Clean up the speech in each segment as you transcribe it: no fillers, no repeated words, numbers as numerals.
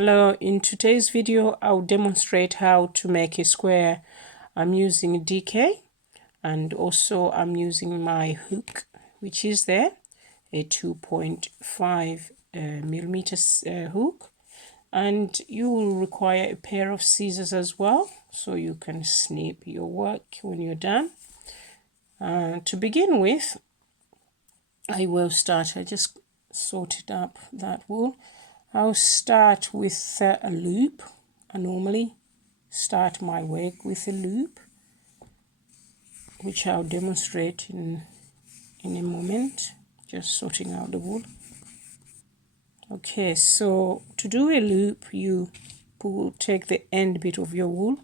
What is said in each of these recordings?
Hello, in today's video I'll demonstrate how to make a square. I'm using DK and also I'm using my hook, which is there, a 2.5 millimeters hook, and you will require a pair of scissors as well so you can snip your work when you're done. To begin with, I just sorted up that wool. I'll start with a loop. I normally start my work with a loop, which I'll demonstrate in a moment, just sorting out the wool. Okay, so to do a loop, you take the end bit of your wool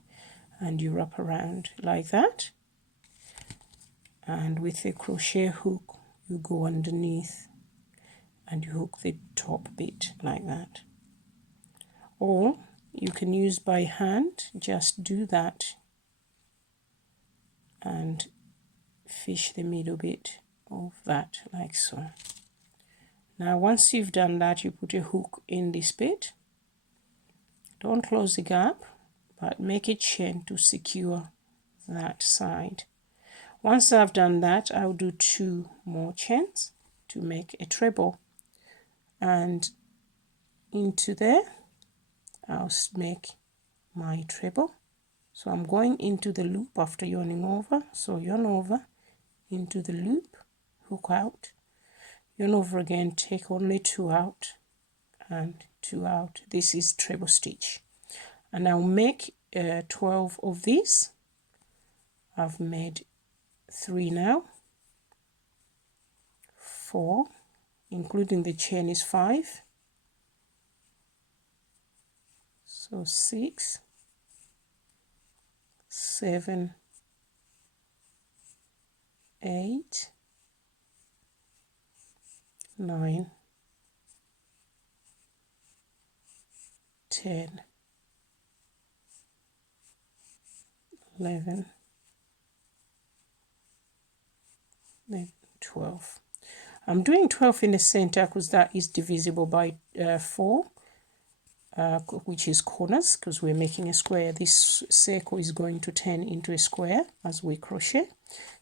and you wrap around like that, and with a crochet hook you go underneath and you hook the top bit like that, or you can use by hand. Just do that and fish the middle bit of that like so. Now once you've done that, you put a hook in this bit. Don't close the gap, but make a chain to secure that side. Once I've done that, I'll do 2 more chains to make a treble, and into there I'll make my treble. So I'm going into the loop after yarning over, so yarn over into the loop, hook out, yarn over again, take only 2 out and 2 out. This is treble stitch, and I'll make 12 of these. I've made 3 now, 4 including the chain is 5, so 6, 7, 8, 9, 10, 11, then 12. I'm doing 12 in the center because that is divisible by 4, which is corners, because we're making a square. This circle is going to turn into a square as we crochet,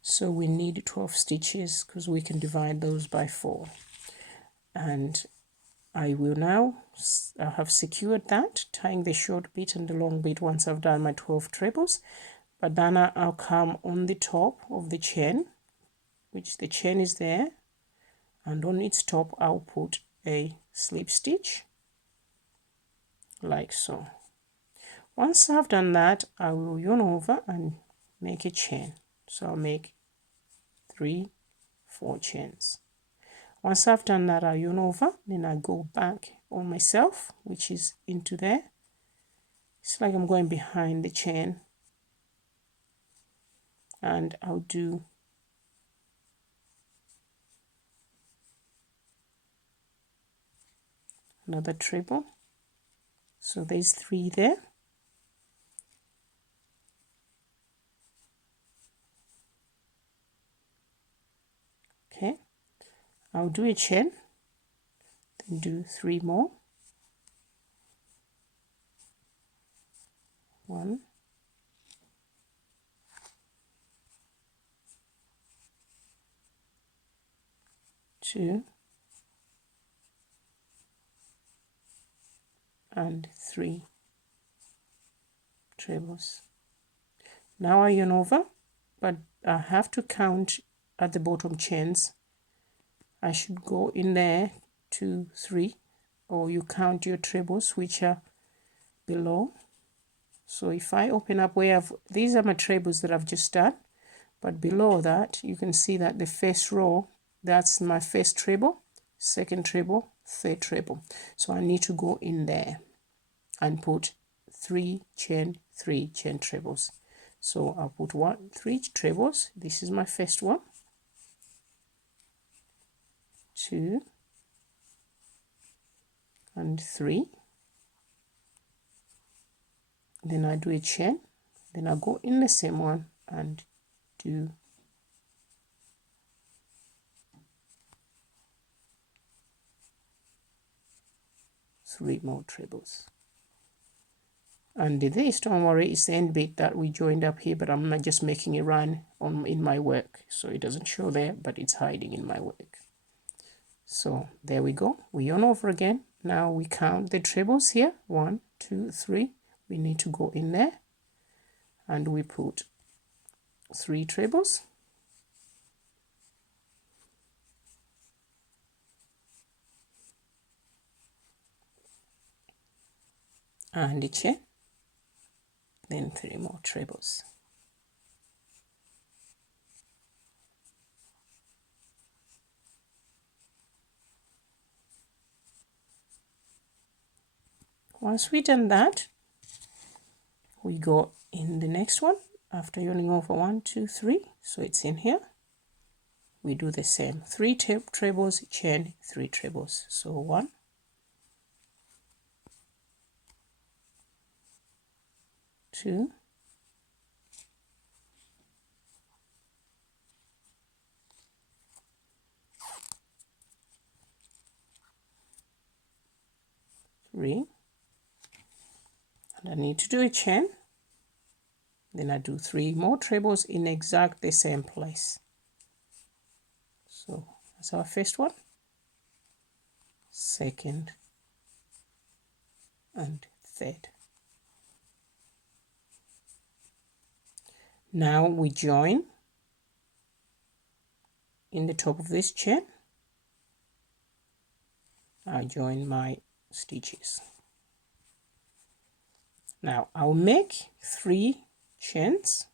so we need 12 stitches because we can divide those by 4. And I will now, I have secured that, tying the short bit and the long bit once I've done my 12 trebles. But then I'll come on the top of the chain, which the chain is there, and on its top I'll put a slip stitch like so. Once I've done that, I will yarn over and make a chain. So I'll make 3, 4 chains. Once I've done that, I'll yarn over, then I go back on myself, which is into there. It's like I'm going behind the chain, and I'll do another treble. So there's 3 there. Okay, I'll do a chain, then do 3 more. 1, 2, and 3 trebles. Now I yarn over, but I have to count at the bottom chains. I should go in there 2, 3, or you count your trebles which are below. So if I open up where these are my trebles that I've just done, but below that you can see that the first row, that's my first treble, second treble, third treble. So I need to go in there and put 3 chain, 3 chain trebles. So I'll put 3 trebles. This is my first one, 2, and 3. Then I do a chain, then I go in the same one and do 3 more trebles. And this, don't worry, is the end bit that we joined up here, but I'm not just making it run on in my work, so it doesn't show there, but it's hiding in my work. So there we go. We yarn over again. Now we count the trebles here. 1, 2, 3. We need to go in there, and we put 3 trebles. And a chain, then 3 more trebles. Once we've done that, we go in the next one after yarning over 1, 2, 3. So it's in here. We do the same, 3 trebles, chain, 3 trebles. So 1, 2, 3, and I need to do a chain. Then I do 3 more trebles in exact the same place. So that's our first one, second, and third. Now we join in the top of this chain. I join my stitches. Now I'll make 3 chains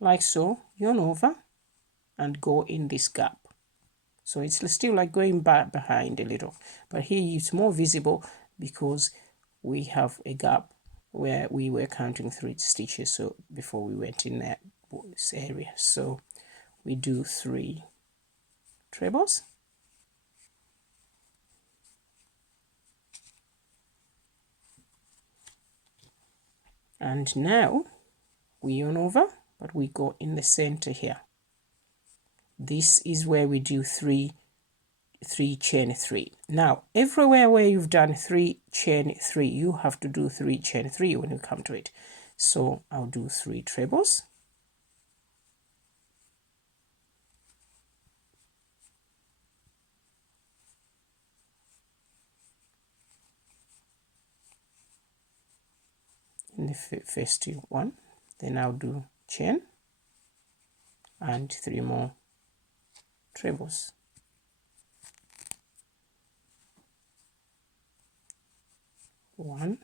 like so, yarn over and go in this gap. So it's still like going back behind a little, but here it's more visible because we have a gap where we were counting 3 stitches so before we went in that area. So we do 3 trebles, and now we yarn over, but we go in the center here. This is where we do 3 chain 3. Now everywhere where you've done 3 chain 3, you have to do 3 chain 3 when you come to it. So I'll do 3 trebles, in the first one, then I'll do chain and 3 more trebles. One,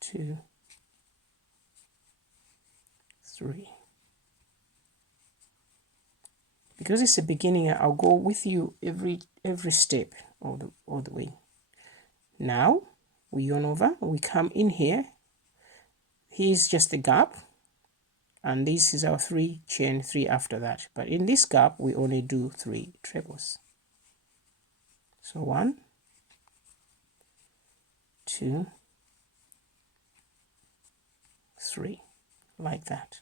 2, 3. Because it's a beginning, I'll go with you every step all the way. Now we yarn over, we come in here. Here's just the gap, and this is our 3 chain 3 after that. But in this gap, we only do 3 trebles. So 1, 2, 3, like that.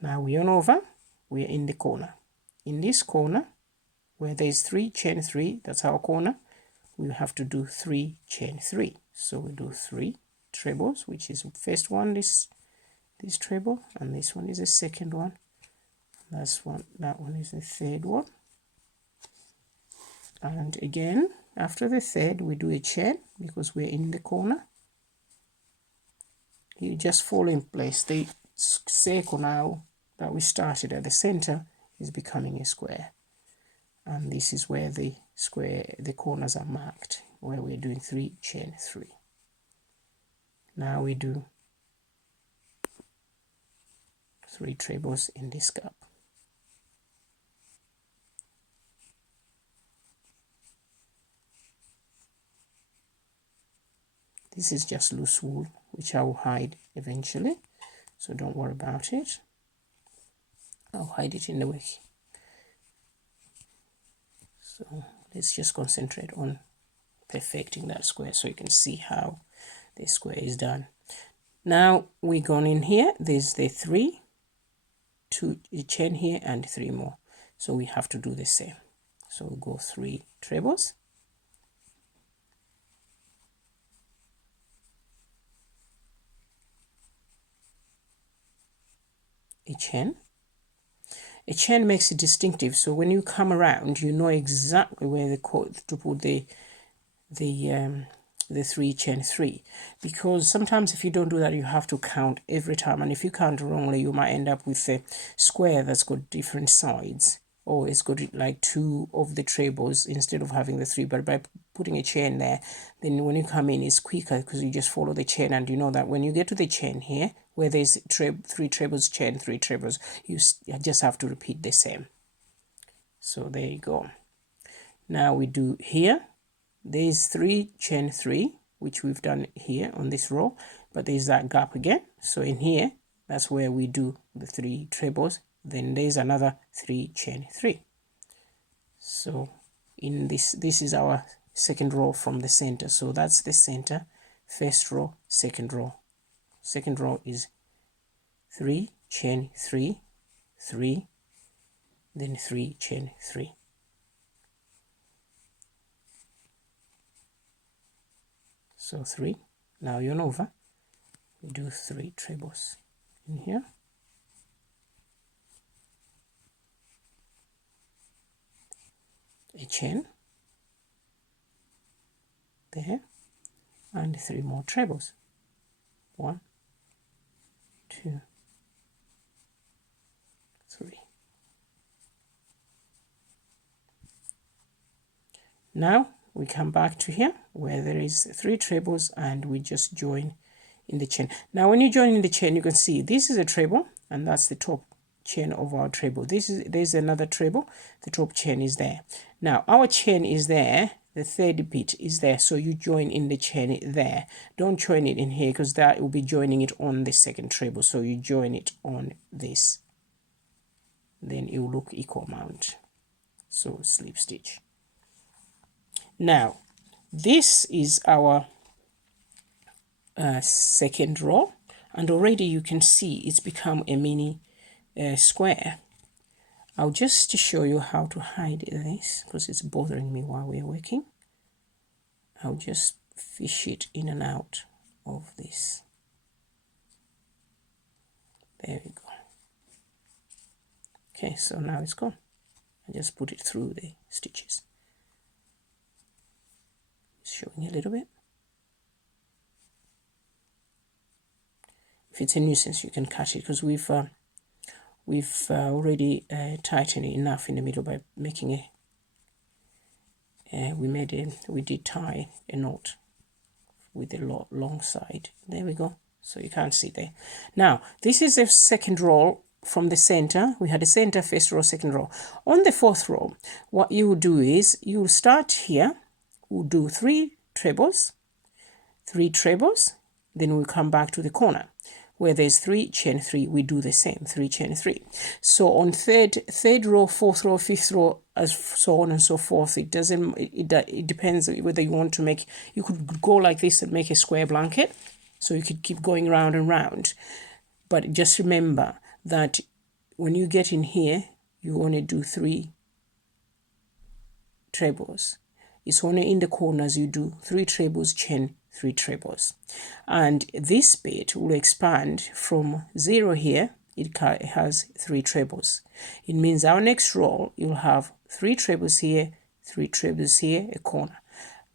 Now we yarn over, we're in the corner. In this corner, where there's 3 chain 3, that's our corner, we have to do 3 chain 3. So we do 3 trebles, which is first one, this treble, and this one is the second one. That one is the third one. And again, after the third, we do a chain because we're in the corner. You just fall in place. The circle now that we started at the center is becoming a square. And this is where the corners are marked, where we're doing 3 chain 3. Now we do 3 trebles in this gap. This is just loose wool, which I will hide eventually, so don't worry about it. I'll hide it in the wiki. So let's just concentrate on perfecting that square so you can see how the square is done. Now we're going in here, there's the 3, 2 chain here and 3 more. So we have to do the same. So we'll go 3 trebles. a chain. A chain makes it distinctive, so when you come around, you know exactly where to put the 3 chain 3, because sometimes if you don't do that, you have to count every time, and if you count wrongly, you might end up with a square that's got different sides, or it's got like 2 of the trebles instead of having the 3. But by putting a chain there, then when you come in, it's quicker because you just follow the chain, and you know that when you get to the chain here where there's 3 trebles chain 3 trebles, you just have to repeat the same. So there you go. Now we do here, there's 3 chain 3, which we've done here on this row, but there's that gap again. So in here, that's where we do the 3 trebles. Then there's another 3 chain 3. So in this is our second row from the center. So that's the center, first row, second row. Second row is 3 chain 3, 3, then 3 chain 3. So 3. Now yarn over, we do 3 trebles in here. A chain there, and 3 more trebles. 1, 2, 3. Now we come back to here where there is 3 trebles, and we just join in the chain. Now when you join in the chain, you can see this is a treble, and that's the top chain of our treble. There's another treble, the top chain is there. Now our chain is there, the third bit is there, so you join in the chain there. Don't join it in here because that will be joining it on the second treble, so you join it on this, then it will look equal amount. So slip stitch. Now this is our second row, and already you can see it's become a mini square. I'll just show you how to hide this because it's bothering me while we're working. I'll just fish it in and out of this. There we go. Okay, so now it's gone. I just put it through the stitches. Showing a little bit. If it's a nuisance, you can cut it because we've already tightened it enough in the middle by making we did tie a knot with the long side. There we go. So you can't see there. Now this is a second row from the center. We had a center, first row, second row. On the fourth row, what you will do is you start here. We'll do 3 trebles, 3 trebles, then we'll come back to the corner where there's 3 chain 3. We do the same, 3 chain 3. So on third row, fourth row, fifth row, as so on and so forth, it depends whether you want to make, you could go like this and make a square blanket, so you could keep going round and round. But just remember that when you get in here, you only do 3 trebles. It's only in the corners you do 3 trebles, chain 3 trebles. And this bit will expand from 0 here. It has 3 trebles. It means our next row, you'll have 3 trebles here, 3 trebles here, a corner.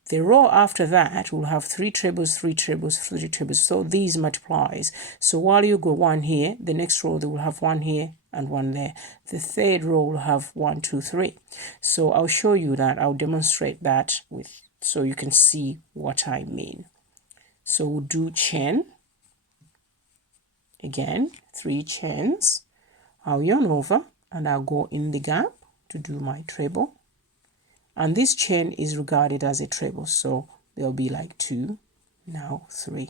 The row after that will have 3 trebles, 3 trebles, 3 trebles. So these multiplies. So while you go 1 here, the next row they will have 1 here and 1 there. The third row will have 1, 2, 3. So I'll show you that. I'll demonstrate that so you can see what I mean. So we'll do chain. Again, 3 chains. I'll yarn over and I'll go in the gap to do my treble. And this chain is regarded as a treble, so there'll be like 2, now 3.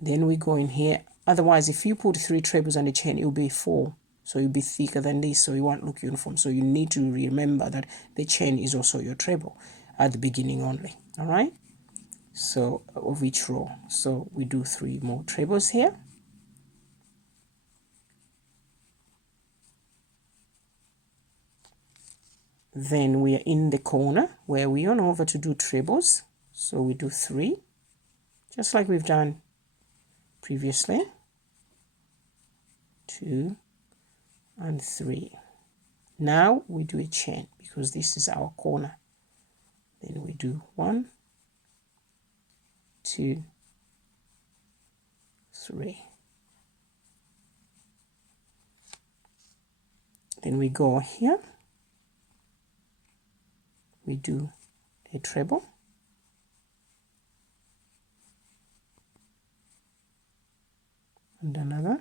Then we go in here. Otherwise, if you put 3 trebles on the chain, it will be 4. So it'll be thicker than this, so it won't look uniform. So you need to remember that the chain is also your treble at the beginning only. All right? So of each row. So we do 3 more trebles here. Then we are in the corner where we yarn over to do trebles. So we do 3, just like we've done previously. 2 and 3. Now we do a chain because this is our corner. Then we do 1, 2, 3. Then we go here, we do a treble, and another,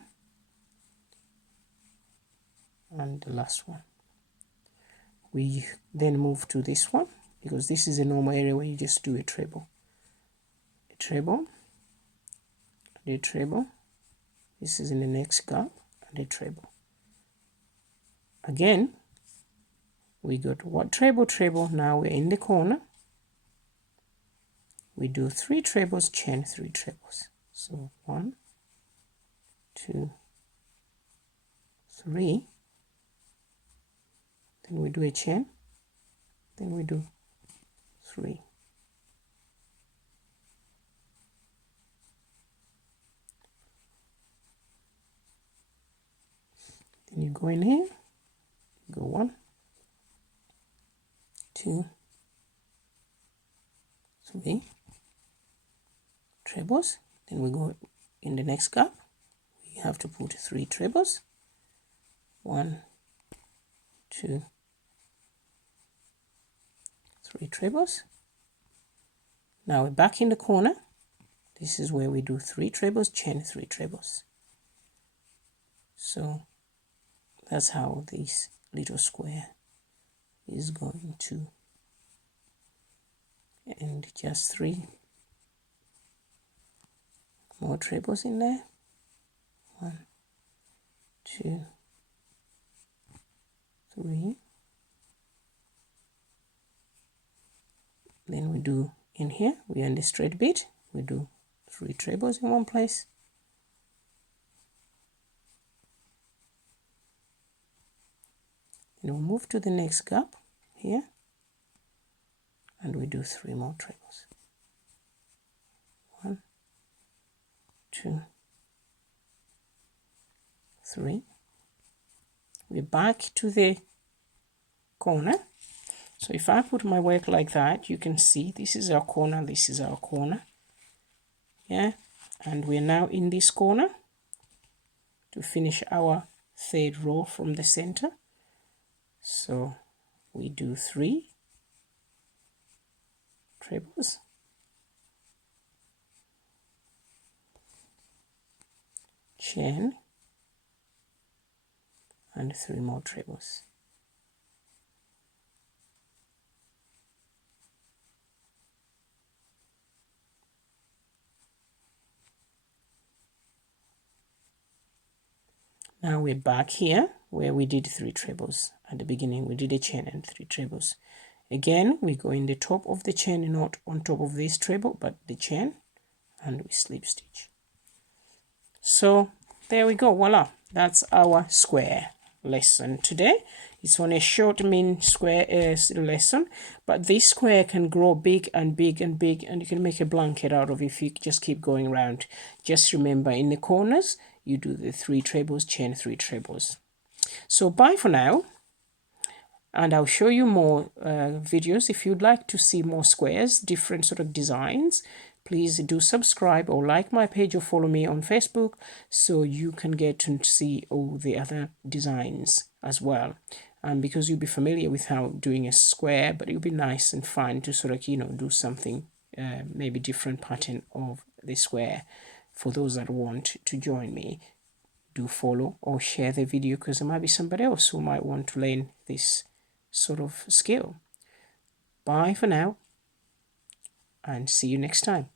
and the last one. We then move to this one because this is a normal area where you just do a treble, a treble, and a treble. This is in the next gap, and a treble. Again, we got one treble, treble. Now we're in the corner. We do 3 trebles, chain 3 trebles. So 1, 2, 3. Then we do a chain. Then we do 3. Then you go in here. Go 1, 2, 3 trebles. Then we go in the next gap. We have to put 3 trebles. 1, 2, 3 trebles. Now we're back in the corner. This is where we do 3 trebles, chain 3 trebles. So that's how this little square is going to end. Just 3 more trebles in there. 1, 2, 3. Then we do in here, we end the straight bit, we do 3 trebles in one place. Then we'll move to the next gap here, and we do 3 more trebles. 1, 2, 3. We're back to the corner. So if I put my work like that, you can see this is our corner, this is our corner. Yeah, and we're now in this corner to finish our 3rd row from the center. So we do 3 trebles, chain, and 3 more trebles. Now we're back here where we did 3 trebles. At the beginning we did a chain and 3 trebles. Again, we go in the top of the chain, not on top of this treble, but the chain, and we slip stitch. So there we go, voila, that's our square lesson today. It's on a short mean square lesson, but this square can grow big and big and big, and you can make a blanket out of it if you just keep going around. Just remember, in the corners you do the 3 trebles, chain 3 trebles. So bye for now, and I'll show you more videos. If you'd like to see more squares, different sort of designs, please do subscribe or like my page or follow me on Facebook so you can get to see all the other designs as well. Because you'll be familiar with how doing a square, but it'll be nice and fun to sort of, you know, do something, maybe different pattern of the square. For those that want to join me, do follow or share the video, because there might be somebody else who might want to learn this sort of skill. Bye for now, and see you next time.